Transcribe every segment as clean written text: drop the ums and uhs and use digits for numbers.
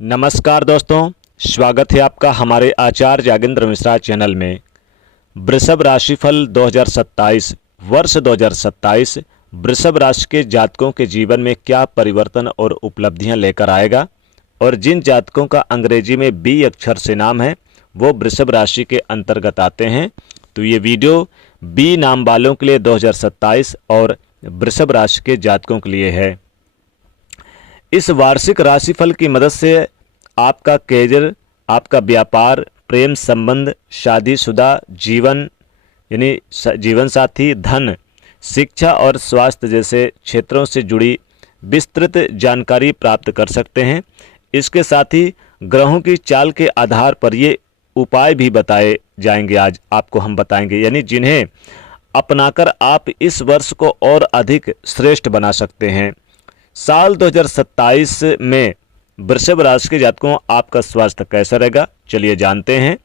नमस्कार दोस्तों, स्वागत है आपका हमारे आचार्य जागेंद्र मिश्रा चैनल में। वृषभ राशिफल 2027 वर्ष 2027 वृषभ राशि के जातकों के जीवन में क्या परिवर्तन और उपलब्धियां लेकर आएगा और जिन जातकों का अंग्रेजी में बी अक्षर से नाम है वो वृषभ राशि के अंतर्गत आते हैं। तो ये वीडियो बी नाम वालों के लिए 2027 और वृषभ राशि के जातकों के लिए है। इस वार्षिक राशिफल की मदद से आपका कैरियर, आपका व्यापार, प्रेम संबंध, शादीशुदा जीवन यानी जीवन साथी, धन, शिक्षा और स्वास्थ्य जैसे क्षेत्रों से जुड़ी विस्तृत जानकारी प्राप्त कर सकते हैं। इसके साथ ही ग्रहों की चाल के आधार पर ये उपाय भी बताए जाएंगे। आज आपको हम बताएंगे, यानी जिन्हें अपनाकर आप इस वर्ष को और अधिक श्रेष्ठ बना सकते हैं। साल 2027 में वृषभ राशि के जातकों आपका स्वास्थ्य कैसा रहेगा, चलिए जानते हैं।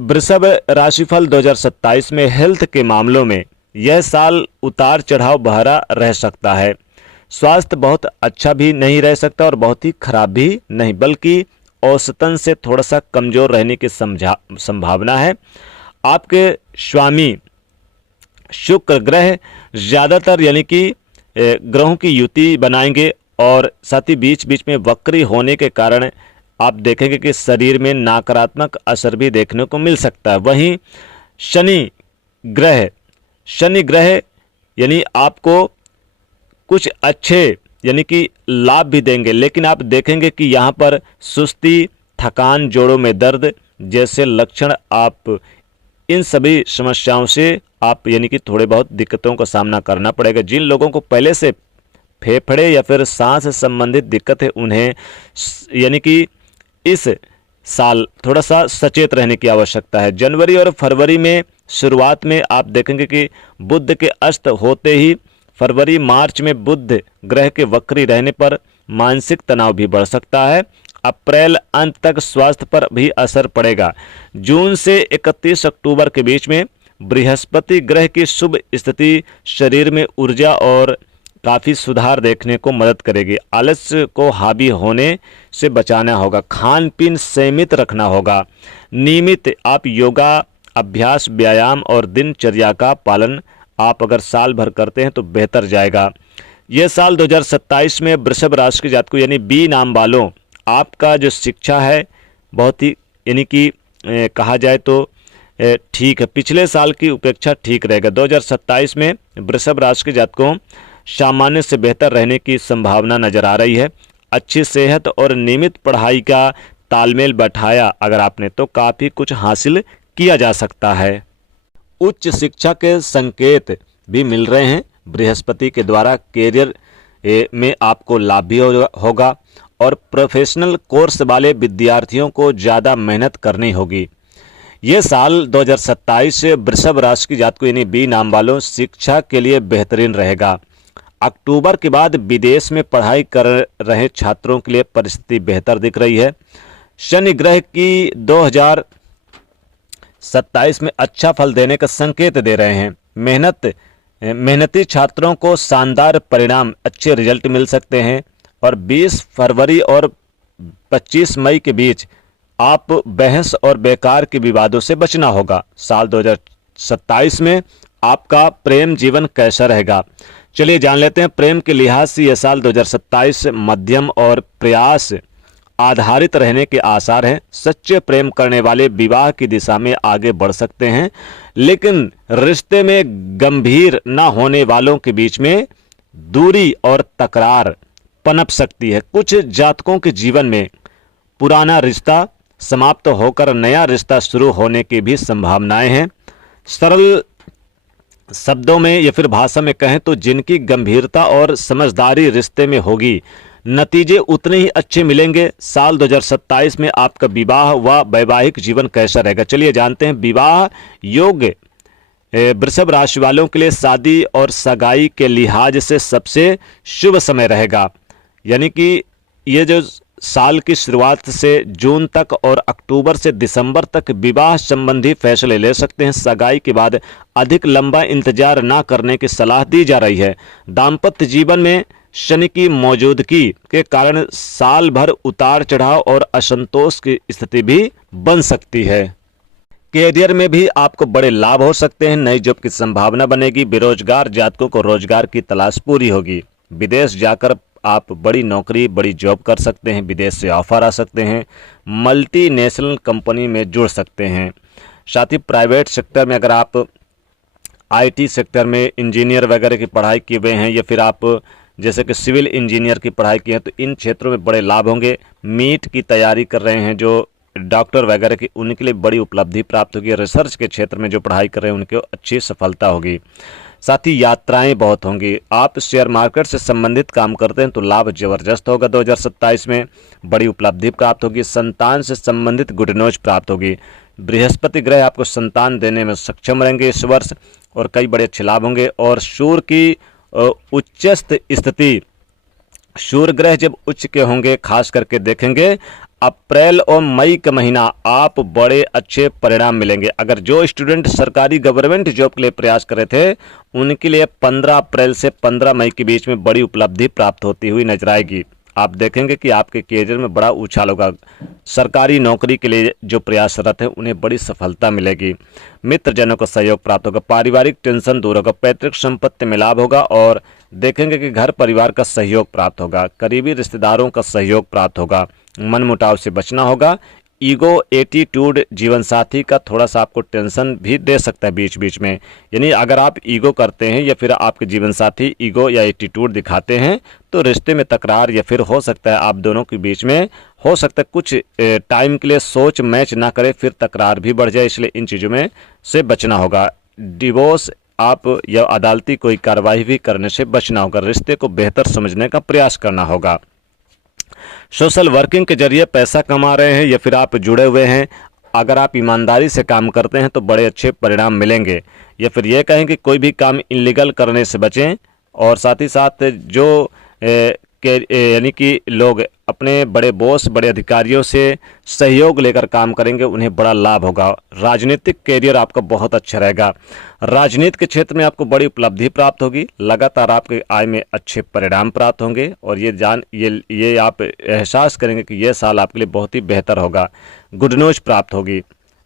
वृषभ राशिफल 2027 में हेल्थ के मामलों में यह साल उतार चढ़ाव भरा रह सकता है। स्वास्थ्य बहुत अच्छा भी नहीं रह सकता और बहुत ही खराब भी नहीं, बल्कि औसतन से थोड़ा सा कमजोर रहने की संभावना है। आपके स्वामी शुक्र ग्रह ज़्यादातर यानी कि ग्रहों की युति बनाएंगे और साथ ही बीच बीच में वक्री होने के कारण आप देखेंगे कि शरीर में नकारात्मक असर भी देखने को मिल सकता है। वहीं शनि ग्रह यानी आपको कुछ अच्छे यानी कि लाभ भी देंगे, लेकिन आप देखेंगे कि यहाँ पर सुस्ती, थकान, जोड़ों में दर्द जैसे लक्षण, आप इन सभी समस्याओं से आप यानी कि थोड़े बहुत दिक्कतों का सामना करना पड़ेगा। जिन लोगों को पहले से फेफड़े या फिर सांस से संबंधित दिक्कत है, उन्हें यानी कि इस साल थोड़ा सा सचेत रहने की आवश्यकता है। जनवरी और फरवरी में शुरुआत में आप देखेंगे कि बुध के अस्त होते ही फरवरी मार्च में बुध ग्रह के वक्री रहने पर मानसिक तनाव भी बढ़ सकता है। अप्रैल अंत तक स्वास्थ्य पर भी असर पड़ेगा। जून से 31 अक्टूबर के बीच में बृहस्पति ग्रह की शुभ स्थिति शरीर में ऊर्जा और काफ़ी सुधार देखने को मदद करेगी। आलस्य को हावी होने से बचाना होगा। खान पीन सीमित रखना होगा। नियमित आप योगा अभ्यास, व्यायाम और दिनचर्या का पालन आप अगर साल भर करते हैं तो बेहतर जाएगा। यह साल 2027 में वृषभ राशि के जातकों यानी बी नाम वालों आपका जो शिक्षा है बहुत ही यानी कि कहा जाए तो ठीक है, पिछले साल की उपेक्षा ठीक रहेगा। 2027 में वृषभ राशि के जातकों सामान्य से बेहतर रहने की संभावना नजर आ रही है। अच्छी सेहत और नियमित पढ़ाई का तालमेल बैठाया अगर आपने तो काफ़ी कुछ हासिल किया जा सकता है। उच्च शिक्षा के संकेत भी मिल रहे हैं बृहस्पति के द्वारा। कैरियर में आपको लाभ भी होगा और प्रोफेशनल कोर्स वाले विद्यार्थियों को ज़्यादा मेहनत करनी होगी। ये साल 2027 से वृषभ राशि की जातकों यानी बी नाम वालों शिक्षा के लिए बेहतरीन रहेगा। अक्टूबर के बाद विदेश में पढ़ाई कर रहे छात्रों के लिए परिस्थिति बेहतर दिख रही है। शनि ग्रह की 2027 में अच्छा फल देने का संकेत दे रहे हैं। मेहनती छात्रों को शानदार परिणाम, अच्छे रिजल्ट मिल सकते हैं और 20 फरवरी और 25 मई के बीच आप बहस और बेकार के विवादों से बचना होगा। साल 2027 में आपका प्रेम जीवन कैसा रहेगा, चलिए जान लेते हैं। प्रेम के लिहाज से यह साल 2027 मध्यम और प्रयास आधारित रहने के आसार हैं। सच्चे प्रेम करने वाले विवाह की दिशा में आगे बढ़ सकते हैं, लेकिन रिश्ते में गंभीर न होने वालों के बीच में दूरी और तकरार पनप सकती है। कुछ जातकों के जीवन में पुराना रिश्ता समाप्त होकर नया रिश्ता शुरू होने की भी संभावनाएं हैं। सरल शब्दों में या फिर भाषा में कहें तो जिनकी गंभीरता और समझदारी रिश्ते में होगी, नतीजे उतने ही अच्छे मिलेंगे। साल 2027 में आपका विवाह व वैवाहिक जीवन कैसा रहेगा, चलिए जानते हैं। विवाह योग्य वृषभ राशि वालों के लिए शादी और सगाई के लिहाज से सबसे शुभ समय रहेगा। यानी कि ये जो साल की शुरुआत से जून तक और अक्टूबर से दिसंबर तक विवाह संबंधी फैसले ले सकते हैं। सगाई के बाद अधिक लंबा इंतजार ना करने की सलाह दी जा रही है। दाम्पत्य जीवन में शनि की मौजूदगी के कारण साल भर उतार चढ़ाव और असंतोष की स्थिति भी बन सकती है। कैरियर में भी आपको बड़े लाभ हो सकते हैं। नई जॉब की संभावना बनेगी। बेरोजगार जातकों को रोजगार की तलाश पूरी होगी। विदेश जाकर आप बड़ी नौकरी, बड़ी जॉब कर सकते हैं। विदेश से ऑफर आ सकते हैं। मल्टीनेशनल कंपनी में जुड़ सकते हैं। साथ ही प्राइवेट सेक्टर में अगर आप आईटी सेक्टर में इंजीनियर वगैरह की पढ़ाई किए हुए हैं या फिर आप जैसे कि सिविल इंजीनियर की पढ़ाई की है तो इन क्षेत्रों में बड़े लाभ होंगे। मीट की तैयारी कर रहे हैं जो डॉक्टर वगैरह की, उनके लिए बड़ी उपलब्धि प्राप्त होगी। रिसर्च के क्षेत्र में जो पढ़ाई कर रहे हैं उनको अच्छी सफलता होगी। साथ ही यात्राएं बहुत होंगी। आप शेयर मार्केट से संबंधित काम करते हैं तो लाभ जबरदस्त होगा। 2027 में बड़ी उपलब्धि प्राप्त होगी। संतान से संबंधित गुड न्यूज प्राप्त होगी। बृहस्पति ग्रह आपको संतान देने में सक्षम रहेंगे इस वर्ष और कई बड़े अच्छे लाभ होंगे। और सूर्य की उच्चस्थ स्थिति, सूर्य ग्रह जब उच्च के होंगे, खास करके देखेंगे अप्रैल और मई का महीना आप बड़े अच्छे परिणाम मिलेंगे। अगर जो स्टूडेंट सरकारी गवर्नमेंट जॉब के लिए प्रयास कर रहे थे उनके लिए 15 अप्रैल से 15 मई के बीच में बड़ी उपलब्धि प्राप्त होती हुई नजर आएगी। आप देखेंगे कि आपके कैरियर में बड़ा उछाल होगा। सरकारी नौकरी के लिए जो प्रयासरत है उन्हें बड़ी सफलता मिलेगी। मित्रजनों का सहयोग प्राप्त होगा। पारिवारिक टेंशन दूर होगा। पैतृक संपत्ति में लाभ होगा और देखेंगे कि घर परिवार का सहयोग प्राप्त होगा। करीबी रिश्तेदारों का सहयोग प्राप्त होगा। मनमुटाव से बचना होगा। ईगो एटीट्यूड जीवन साथी का थोड़ा सा आपको टेंशन भी दे सकता है बीच बीच में। यानी अगर आप ईगो करते हैं या फिर आपके जीवन साथी ईगो या एटीट्यूड दिखाते हैं तो रिश्ते में तकरार या फिर हो सकता है आप दोनों के बीच में हो सकता है कुछ टाइम के लिए सोच मैच ना करे, फिर तकरार भी बढ़ जाए। इसलिए इन चीज़ों में से बचना होगा। डिवोर्स आप या अदालती कोई कार्रवाई भी करने से बचना होगा। रिश्ते को बेहतर समझने का प्रयास करना होगा। सोशल वर्किंग के जरिए पैसा कमा रहे हैं या फिर आप जुड़े हुए हैं, अगर आप ईमानदारी से काम करते हैं तो बड़े अच्छे परिणाम मिलेंगे। या फिर ये कहें कि कोई भी काम इलीगल करने से बचें। और साथ ही साथ जो यानी कि लोग अपने बड़े बॉस, बड़े अधिकारियों से सहयोग लेकर काम करेंगे उन्हें बड़ा लाभ होगा। राजनीतिक कैरियर आपका बहुत अच्छा रहेगा। राजनीति के क्षेत्र में आपको बड़ी उपलब्धि प्राप्त होगी। लगातार आपके आय में अच्छे परिणाम प्राप्त होंगे और ये आप एहसास करेंगे कि यह साल आपके लिए बहुत ही बेहतर होगा। गुड न्यूज प्राप्त होगी।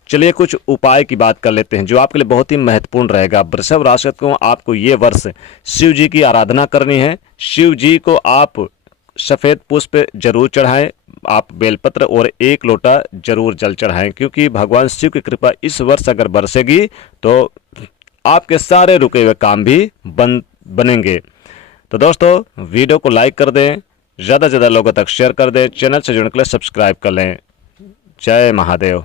चलिए कुछ उपाय की बात कर लेते हैं जो आपके लिए बहुत ही महत्वपूर्ण रहेगा। वृषभ राशि को आपको ये वर्ष शिव जी की आराधना करनी है। शिव जी को आप सफ़ेद पुष्प जरूर चढ़ाएं। आप बेलपत्र और 1 लोटा जरूर जल चढ़ाएं क्योंकि भगवान शिव की कृपा इस वर्ष अगर बरसेगी तो आपके सारे रुके हुए काम भी बनेंगे। तो दोस्तों वीडियो को लाइक कर दें, ज़्यादा से ज़्यादा लोगों तक शेयर कर दें, चैनल से जुड़ने के लिए सब्सक्राइब कर लें। जय महादेव।